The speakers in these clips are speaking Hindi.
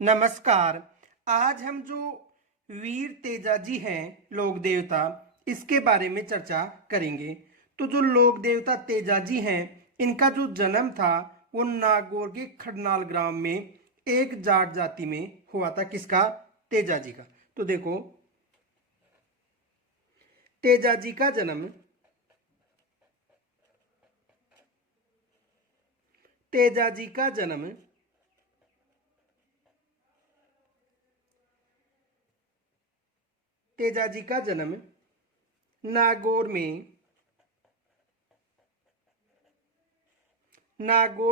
नमस्कार। आज हम जो वीर तेजाजी हैं लोक देवता, इसके बारे में चर्चा करेंगे। तो जो लोक देवता तेजाजी हैं, इनका जो जन्म था वो नागौर के खडनाल ग्राम में एक जाट जाति में हुआ था। किसका? तेजाजी का। तो देखो, तेजाजी का जन्म तेजाजी का जन्म तेजाजी का जन्म नागौर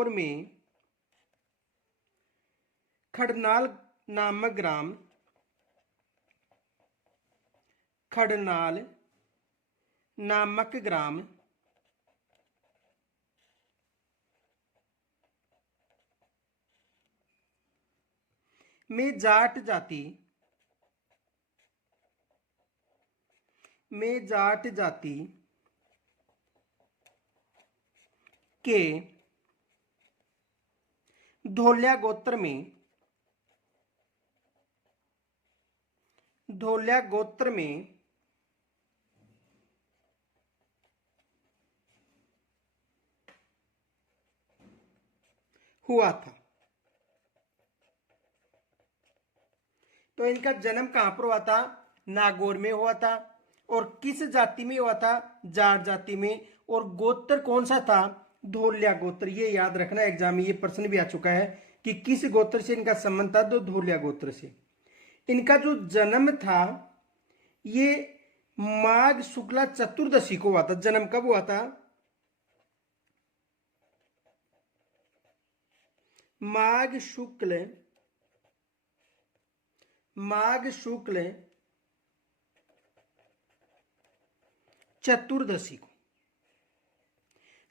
में खडनाल नामक ग्राम खडनाल नामक ग्राम में जाट जाति के धोलिया गोत्र में हुआ था। तो इनका जन्म कहां पर हुआ था? नागौर में हुआ था। और किस जाति में हुआ था? जाट जाति में। और गोत्र कौन सा था? धोलिया गोत्र। ये याद रखना, एग्जाम में ये प्रश्न भी आ चुका है कि किस गोत्र से इनका संबंध था। तो धोलिया गोत्र से। इनका जो जन्म था ये माघ शुक्ला चतुर्दशी को हुआ था। जन्म कब हुआ था? माघ शुक्ल चतुर्दशी को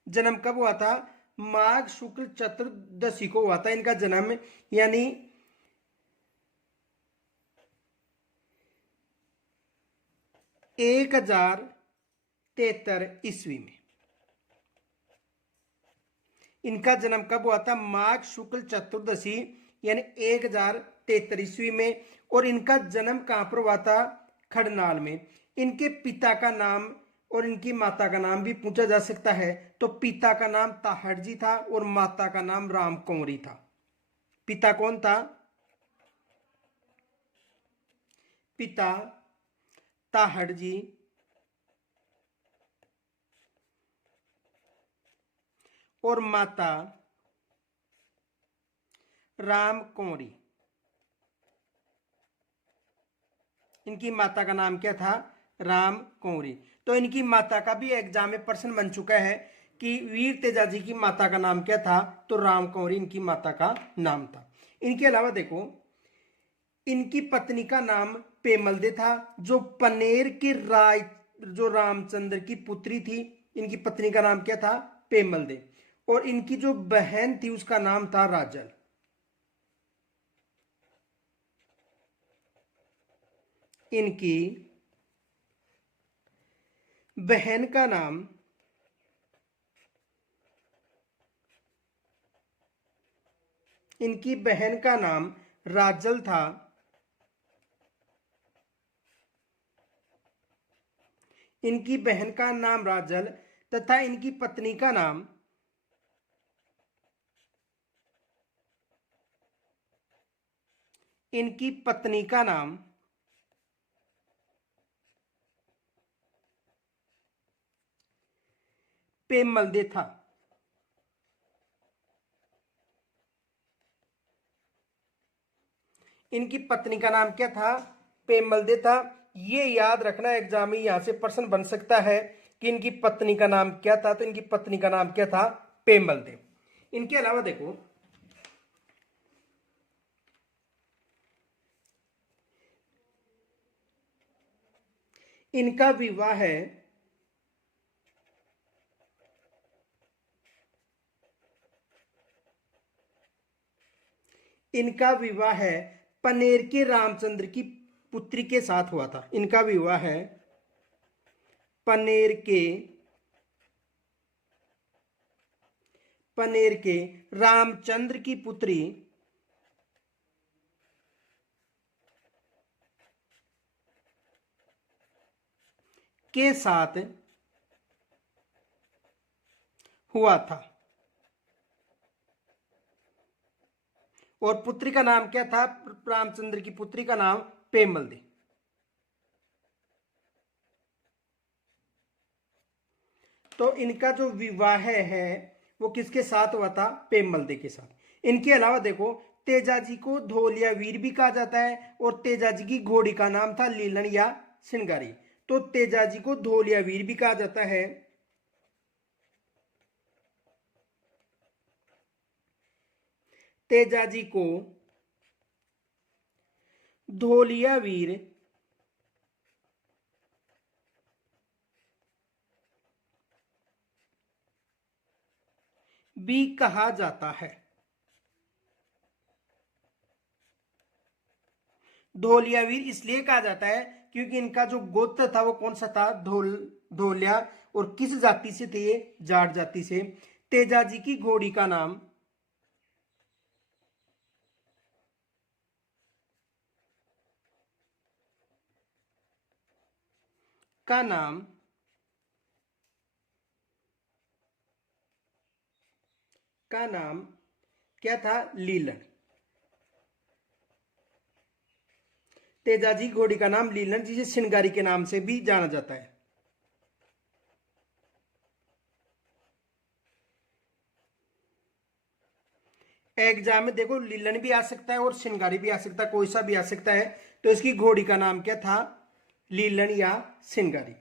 जन्म कब हुआ था? माघ शुक्ल चतुर्दशी को हुआ था इनका जन्म, यानी 1073 ईस्वी में। इनका जन्म कब हुआ था? माघ शुक्ल चतुर्दशी यानी 1073 ईस्वी में। और इनका जन्म कहां पर हुआ था? खडनाल में। इनके पिता का नाम और इनकी माता का नाम भी पूछा जा सकता है। तो पिता का नाम ताहड़जी था और माता का नाम राम कंवरी था। पिता कौन था? पिता ताहड़जी और माता राम कंवरी। इनकी माता का नाम क्या था? राम कंवरी। तो इनकी माता का भी एग्जाम में प्रश्न बन चुका है कि वीर तेजाजी की माता का नाम क्या था? तो राम कंवरी इनकी माता का नाम था। इनके अलावा देखो, इनकी पत्नी का नाम पेमलदे था, जो पनेर के राय जो रामचंद्र की पुत्री थी। इनकी पत्नी का नाम क्या था? पेमलदे। और इनकी जो बहन थी उसका नाम था राजल। इनकी बहन का नाम राजल था। इनकी बहन का नाम राजल तथा इनकी पत्नी का नाम पेमलदे था। इनकी पत्नी का नाम क्या था? पेमलदे था। ये याद रखना, एग्जाम में यहां से प्रश्न बन सकता है कि इनकी पत्नी का नाम क्या था। तो इनकी पत्नी का नाम क्या था? पेमलदे। इनके अलावा देखो, इनका विवाह है पनेर के रामचंद्र की पुत्री के साथ हुआ था। इनका विवाह है पनेर के रामचंद्र की पुत्री के साथ हुआ था। और पुत्री का नाम क्या था? रामचंद्र की पुत्री का नाम पेमल थी। तो इनका जो विवाह है वो किसके साथ हुआ था? पेमल के साथ। इनके अलावा देखो, तेजाजी को धोलिया वीर भी कहा जाता है और तेजाजी की घोड़ी का नाम था लीलन या सिंगारी। तो तेजाजी को धोलिया वीर भी कहा जाता है। तेजाजी को धोलिया वीर भी कहा जाता है। धोलियावीर इसलिए कहा जाता है क्योंकि इनका जो गोत्र था वो कौन सा था? धोलिया। और किस जाति से थे ये? जाट जाति से। तेजाजी की घोड़ी का नाम का नाम का नाम क्या था? लीलन। तेजाजी घोड़ी का नाम लीलन, जिसे सिंगारी के नाम से भी जाना जाता है। एग्जाम में देखो लीलन भी आ सकता है और सिंगारी भी आ सकता है, कोई सा भी आ सकता है। तो इसकी घोड़ी का नाम क्या था? लीलन या सिंगारी।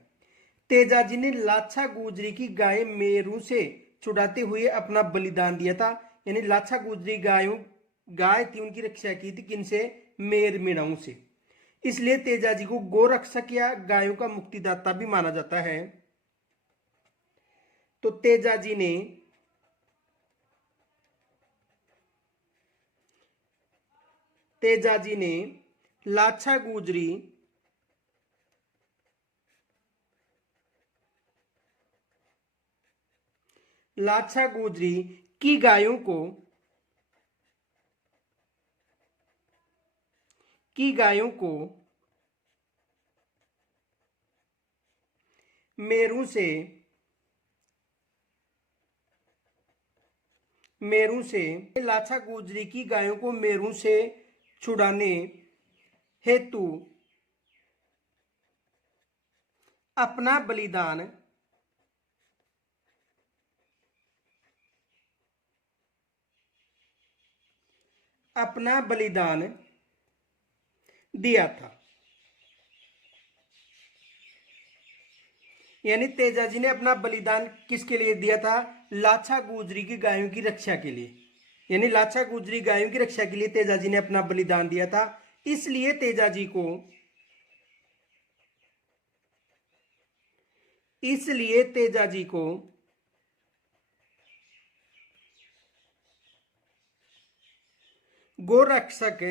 तेजाजी ने लाछा गुजरी की गाय मेरू से छुड़ाते हुए अपना बलिदान दिया था। यानी लाछा गुजरी गाय थी, उनकी रक्षा की थी किनसे? मेर मीणाओं से। इसलिए तेजाजी को गोरक्षक या गायों का मुक्तिदाता भी माना जाता है। तो तेजाजी ने लाछा गुजरी की गायों को मेरू से लाछा गुजरी की गायों को मेरू से छुड़ाने हेतु अपना बलिदान दिया था। यानी तेजाजी ने अपना बलिदान किसके लिए दिया था? लाछा गुजरी की गायों की रक्षा के लिए। यानी लाछा गुजरी गायों की रक्षा के लिए तेजाजी ने अपना बलिदान दिया था। इसलिए तेजाजी को गोरक्षक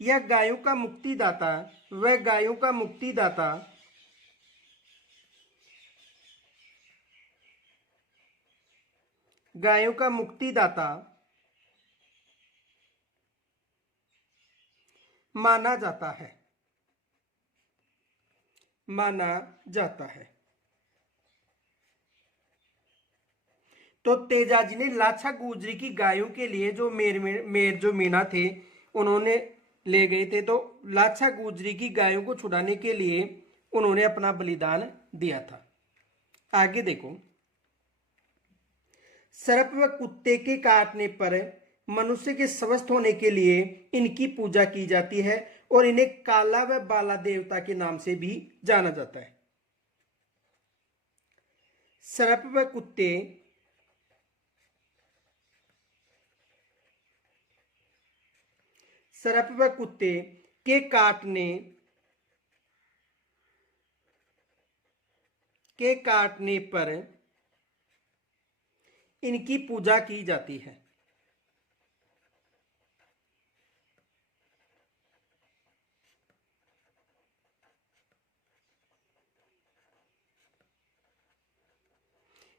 या गायों का मुक्तिदाता माना जाता है। तो तेजाजी ने लाछा गुजरी की गायों के लिए जो मेर जो मीना थे उन्होंने ले गए थे, तो लाछा गुजरी की गायों को छुड़ाने के लिए उन्होंने अपना बलिदान दिया था। आगे देखो, सर्प व कुत्ते के काटने पर मनुष्य के स्वस्थ होने के लिए इनकी पूजा की जाती है और इन्हें काला व बाला देवता के नाम से भी जाना जाता है। सर्प व कुत्ते के काटने पर इनकी पूजा की जाती है।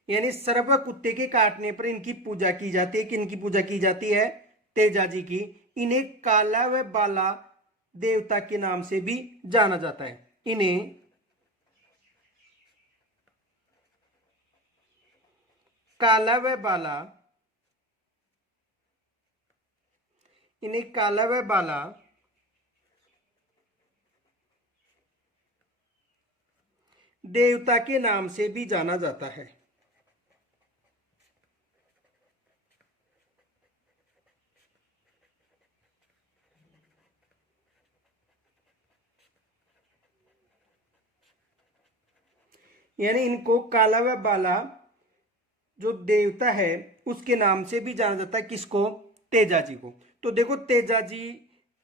यानी सर्प कुत्ते के काटने पर इनकी पूजा की जाती है। कि इनकी पूजा की जाती है? तेजाजी की। इन्हें काला व बाला देवता के नाम से भी जाना जाता है। इन्हें काला व बाला, इन्हें काला व बाला देवता के नाम से भी जाना जाता है। यानी इनको काला व बाला जो देवता है उसके नाम से भी जाना जाता है। किसको? तेजा जी को। तो देखो तेजा जी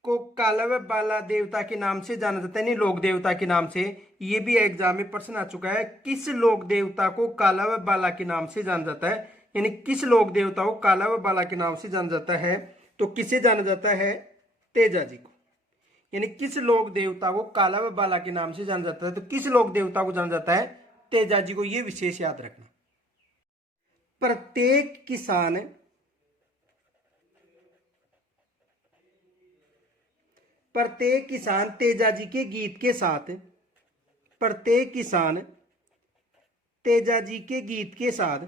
को काला व बाला देवता के नाम से जाना जाता है, नहीं लोक देवता के नाम से। ये भी एग्जाम में प्रश्न आ चुका है, किस लोक देवता को काला व बाला के नाम से जाना जाता है, यानी किस लोक देवता को काला व बाला के नाम से जाना जाता है। तो किसे जाना जाता है? तेजा जी को। यानी किस लोक देवता को काला व बाला के नाम से जाना जाता है, तो किस लोक देवता को जाना जाता है? तेजा जी को। ये विशेष याद रखना। प्रत्येक किसान तेजा जी के गीत के साथ, प्रत्येक किसान तेजा जी के गीत के साथ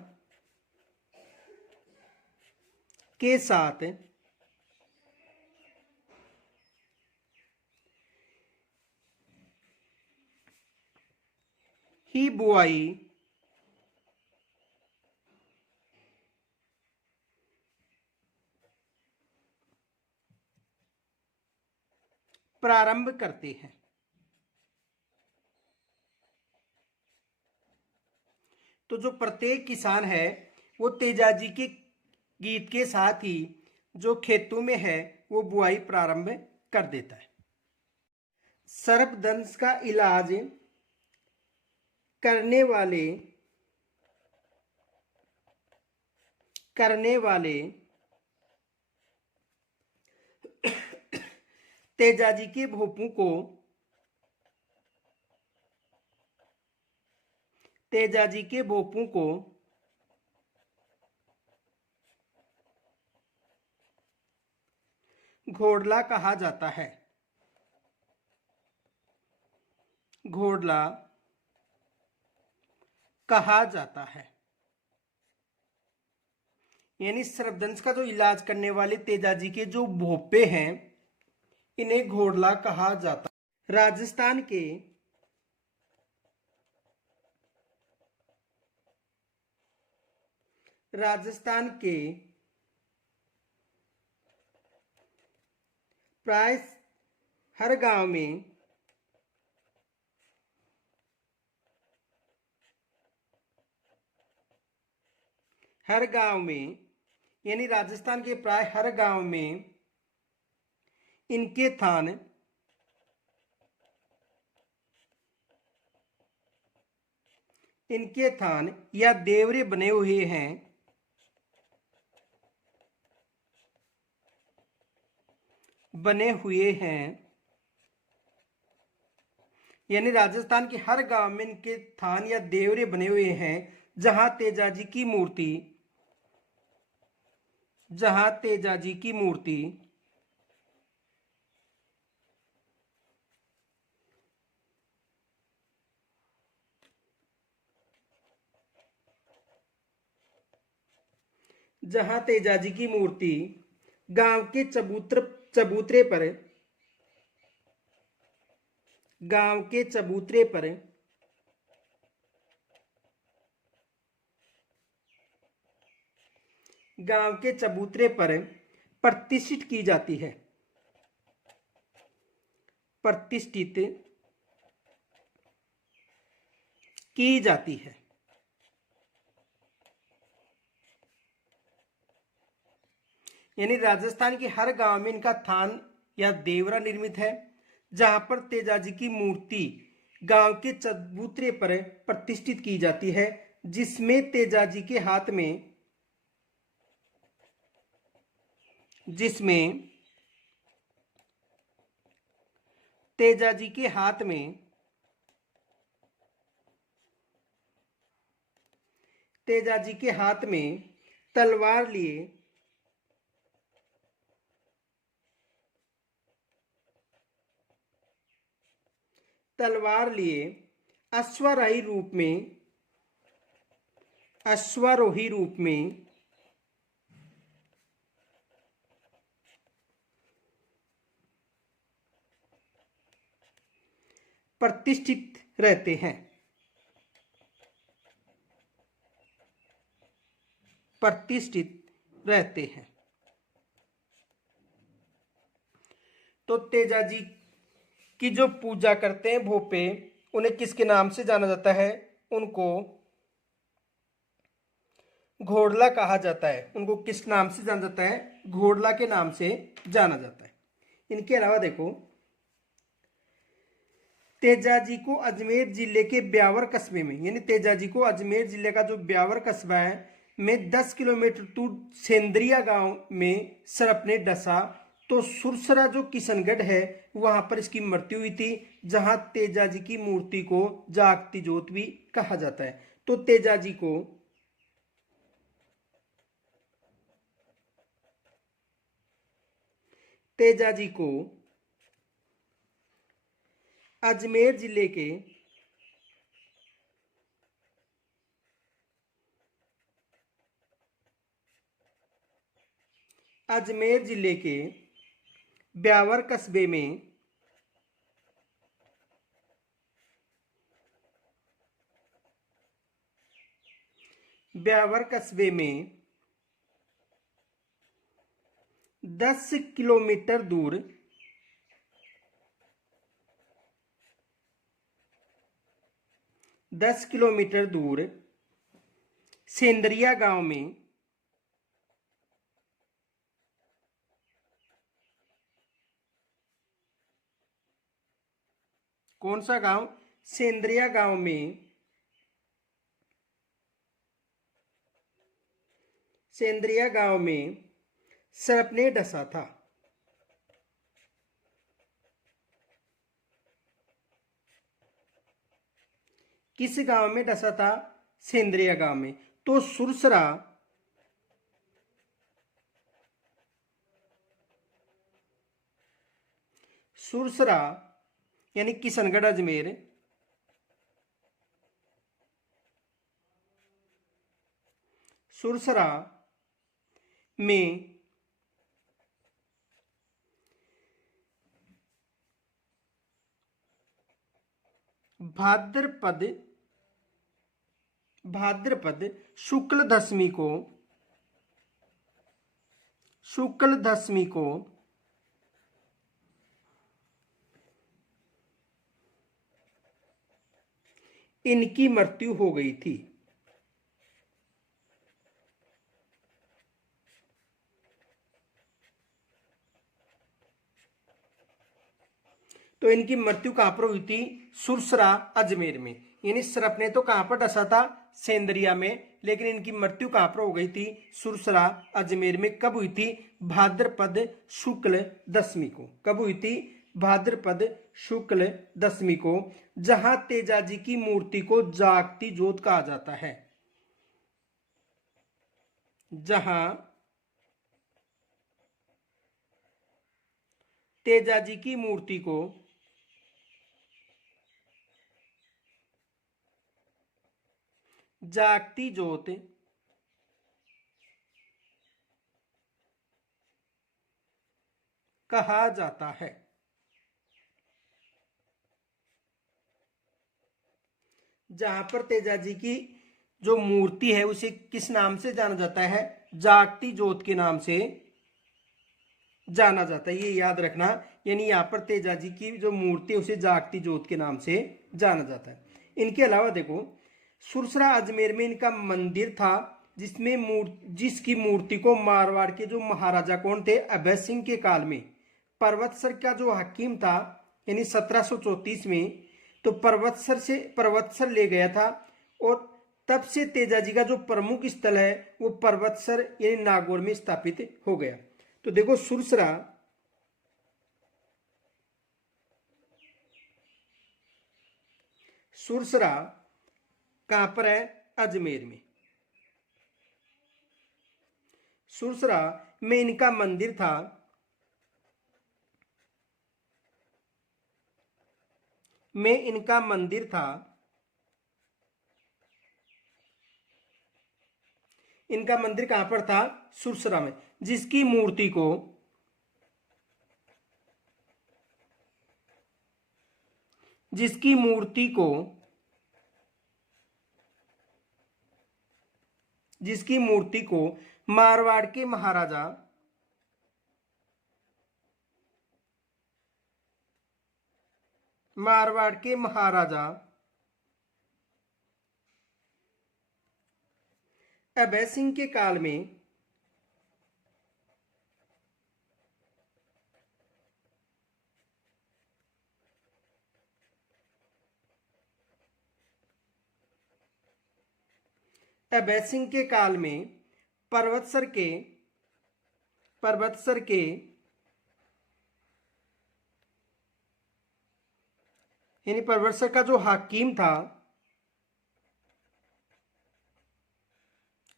ही बुआई प्रारंभ करते हैं। तो जो प्रत्येक किसान है वो तेजा जी के गीत के साथ ही जो खेतों में है वो बुआई प्रारंभ कर देता है। सर्पदंश का इलाज करने वाले तेजा जी के भोपों को घोड़ला कहा जाता है। घोड़ला कहा जाता है। यानी सर्पदंश का जो इलाज करने वाले तेजा जी के जो भोपे हैं इन्हें घोड़ला कहा जाता है। राजस्थान के प्राय हर गांव में यानी राजस्थान के प्राय हर गांव में इनके थान या देवरे बने हुए हैं। यानी राजस्थान के हर गांव में इनके थान या देवरे बने हुए हैं जहां तेजा जी की मूर्ति गांव के चबूतरे पर प्रतिष्ठित की जाती है। यानी राजस्थान के हर गांव में इनका थान या देवरा निर्मित है जहां पर तेजा जी की मूर्ति गांव के चबूतरे पर प्रतिष्ठित की जाती है, जिसमें तेजा जी के हाथ में तलवार लिए तलवार लिए अश्वारोही रूप में प्रतिष्ठित रहते हैं। तो तेजाजी की जो पूजा करते हैं भोपे, उन्हें किसके नाम से जाना जाता है? उनको घोड़ला कहा जाता है। उनको किस नाम से जाना जाता है? घोड़ला के नाम से जाना जाता है। इनके अलावा देखो, तेजाजी को अजमेर जिले के ब्यावर कस्बे में, यानी तेजाजी को अजमेर जिले का जो ब्यावर कस्बा है में 10 किलोमीटर दूर सेंद्रिया गांव में सर्प ने डसा। तो सुरसरा जो किशनगढ़ है वहां पर इसकी मृत्यु हुई थी, जहां तेजाजी की मूर्ति को जागती ज्योत भी कहा जाता है। तो तेजाजी को अजमेर जिले के ब्यावर कस्बे में ब्यावर कस्बे में 10 किलोमीटर दूर सेंद्रिया गांव में कौन सा गांव? सेंद्रिया गांव में सर्प ने डसा था। किस गांव में डसा था? सेंद्रिया गांव में। तो सुरसरा यानी किशनगढ़ अजमेर सुरसरा में भाद्रपद शुक्ल दशमी को इनकी मृत्यु हो गई थी। तो इनकी मृत्यु कहां पर हुई थी? सुरसरा अजमेर में। यानी सर्प ने तो कहां पर डसा था? सेंद्रिया में, लेकिन इनकी मृत्यु कहां पर हो गई थी? सुरसरा अजमेर में। कब हुई थी? भाद्रपद शुक्ल दशमी को। कब हुई थी? भाद्रपद शुक्ल दशमी को, जहां तेजाजी की मूर्ति को जागती ज्योत कहा जाता है। जहां तेजाजी की मूर्ति को जागती ज्योत कहा जाता है। जहां पर तेजाजी की जो मूर्ति है उसे किस नाम से जाना जाता है? जागती ज्योत के नाम से जाना जाता है, ये याद रखना। यानी यहाँ पर तेजाजी की जो मूर्ति है उसे जागती ज्योत के नाम से जाना जाता है। इनके अलावा देखो, सुरसरा अजमेर में इनका मंदिर था, जिसकी मूर्ति को मारवाड़ के जो महाराजा कौन थे? अभय सिंह के काल में पर्वतसर का जो हकीम था, यानी 1734 में, तो पर्वतसर ले गया था। और तब से तेजाजी का जो प्रमुख स्थल है वो पर्वतसर यानी नागौर में स्थापित हो गया। तो देखो, सुरसरा कहां पर है? अजमेर में। सुरसरा में इनका मंदिर था। में इनका मंदिर था। इनका मंदिर कहां पर था? सुरसरा में। जिसकी मूर्ति को जिसकी मूर्ति को जिसकी मूर्ति को मारवाड़ के महाराजा अभय सिंह के काल में अभय सिंह के काल में पर्वतसर के यानी पर्वतसर का जो हाकिम था,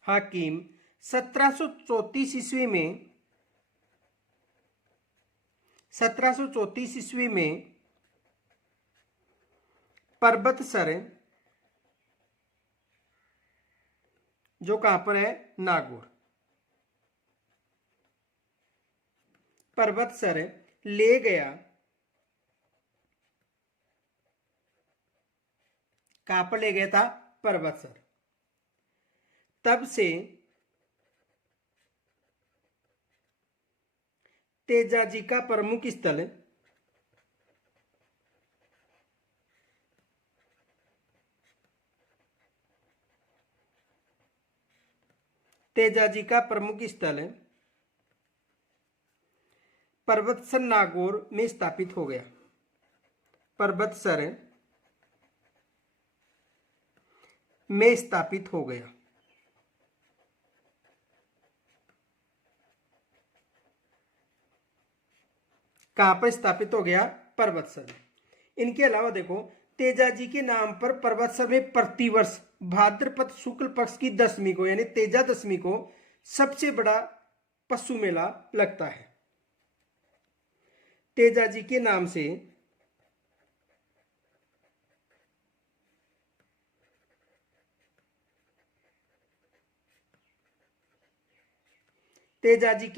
हाकिम 1734 ईस्वी में 1734 ईस्वी में पर्वतसर, जो कहां पर है? नागौर, पर्वतसर ले गया। कहां पर ले गया था? पर्वतसर। तब से तेजाजी का प्रमुख स्थल पर्वतसर नागौर में स्थापित हो गया। पर्वतसर में स्थापित हो गया। कहां पर स्थापित हो गया? पर्वतसर में। इनके अलावा देखो, तेजाजी के नाम पर पर्वतसर में प्रतिवर्ष भाद्रपद शुक्ल पक्ष की दशमी को यानी तेजा दशमी को सबसे बड़ा पशु मेला लगता है। तेजाजी के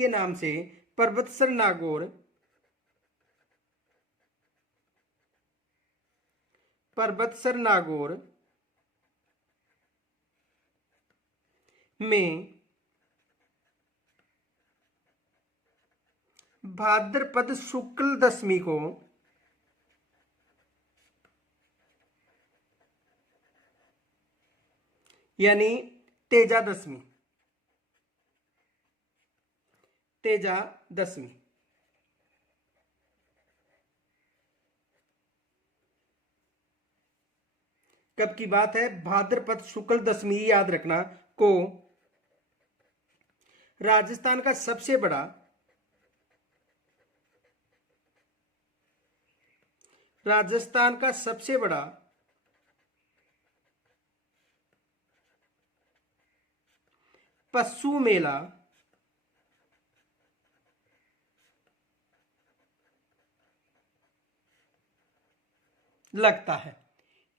नाम से पर्वतसर नागौर में भाद्रपद शुक्ल दशमी को यानी तेजा दशमी कब की बात है? भाद्रपद शुक्ल दशमी, याद रखना, को राजस्थान का सबसे बड़ा पशु मेला लगता है।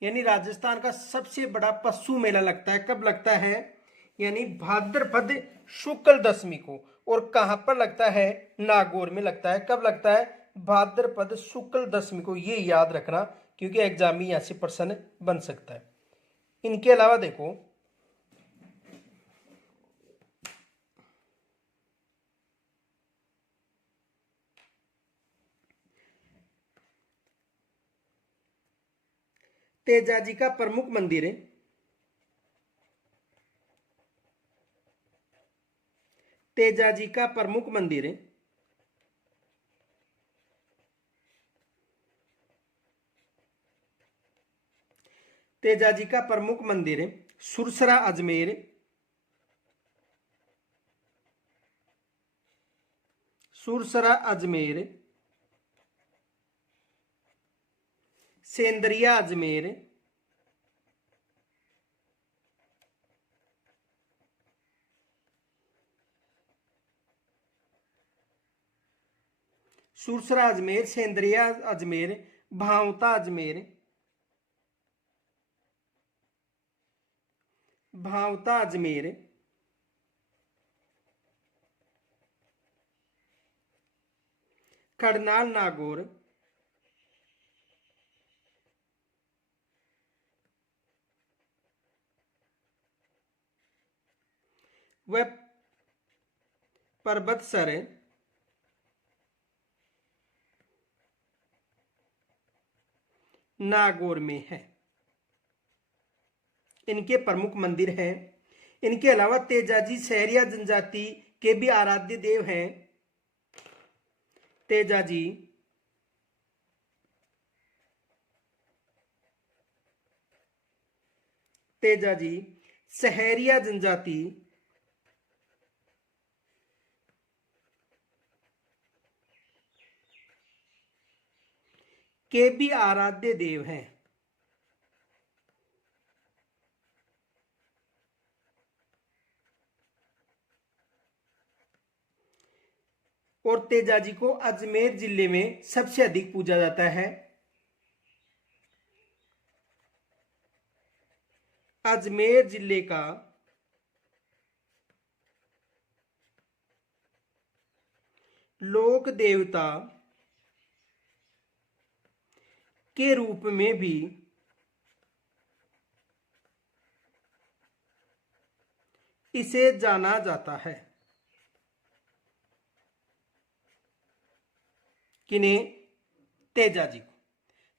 यानी राजस्थान का सबसे बड़ा पशु मेला लगता है। कब लगता है? यानी भाद्रपद शुक्ल दशमी को। और कहां पर लगता है? नागौर में लगता है। कब लगता है? भाद्रपद शुक्ल दशमी को। ये याद रखना, क्योंकि एग्जाम में यहां से प्रश्न बन सकता है। इनके अलावा देखो, तेजाजी का प्रमुख मंदिर है, तेजाजी का प्रमुख मंदिर है तेजाजी का प्रमुख मंदिर है सुरसरा अजमेर, सुरसरा अजमेर, सेंदरिया अजमेर, सुरसरा अजमेर, सेंदरिया अजमेर, भावता अजमेर, भावता अजमेर, करनाल नागौर, वह पर्वतसर, नागौर में है। इनके प्रमुख मंदिर हैं। इनके अलावा तेजाजी सहरिया जनजाति के भी आराध्य देव हैं। तेजाजी तेजाजी सहरिया जनजाति के भी आराध्य देव हैं। और तेजाजी को अजमेर जिले में सबसे अधिक पूजा जाता है। अजमेर जिले का लोक देवता के रूप में भी इसे जाना जाता है। किन्हें? तेजाजी को।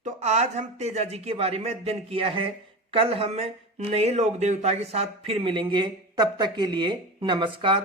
तो आज हम तेजाजी के बारे में अध्ययन किया है। कल हम नए लोक देवता के साथ फिर मिलेंगे। तब तक के लिए नमस्कार।